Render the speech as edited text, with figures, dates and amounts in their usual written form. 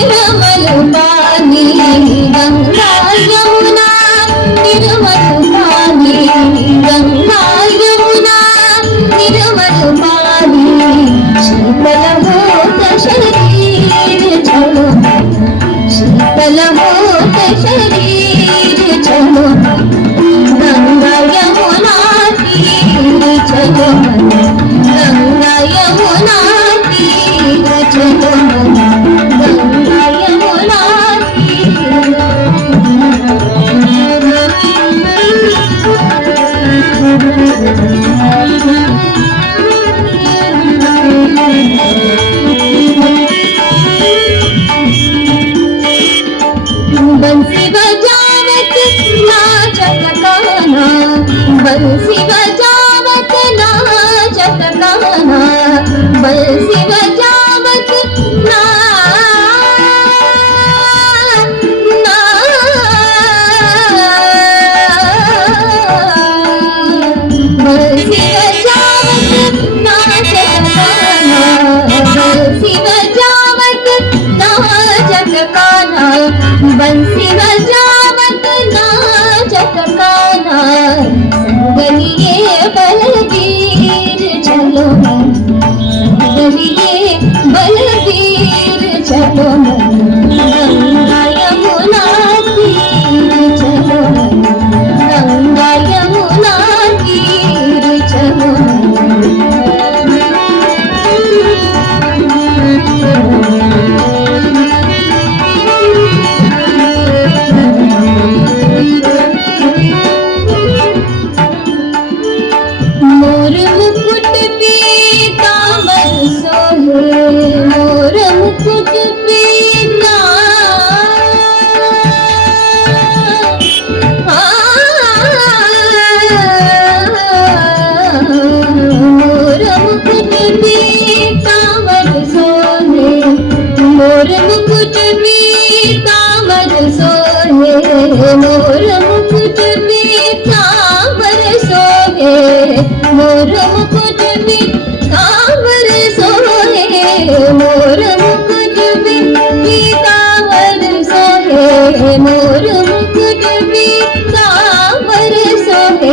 निर्मल पानी गंगा यमुना, निर्मल पानी गंगा यमुना, निर्मल पानी शीतल होत शरीर चलो, शीतल होत शरीर चलो, गंगा यमुना तीर चलो, गंगा यमुना तीर चलो, गंगा यमुना बंसी बजावत नाचत गाना, बंसी बजावत नाचत गाना, बंसी बजावत बंसी बजावत नाचत गाना, बंसी बजावत नाचत गाना, बंसी बजावत नाचत गाना, संग लिए बलबीर चलो, संग लिए बलबीर चलो, गंगा यमुना तीर चलो, गंगा यमुना तीर चलो। मोर मुकुट पीतांबर सोहे, मोर मुकुट मोर मुकुट पीतांबर सोहे, मोर मुकुट पीतांबर सोहे, मोर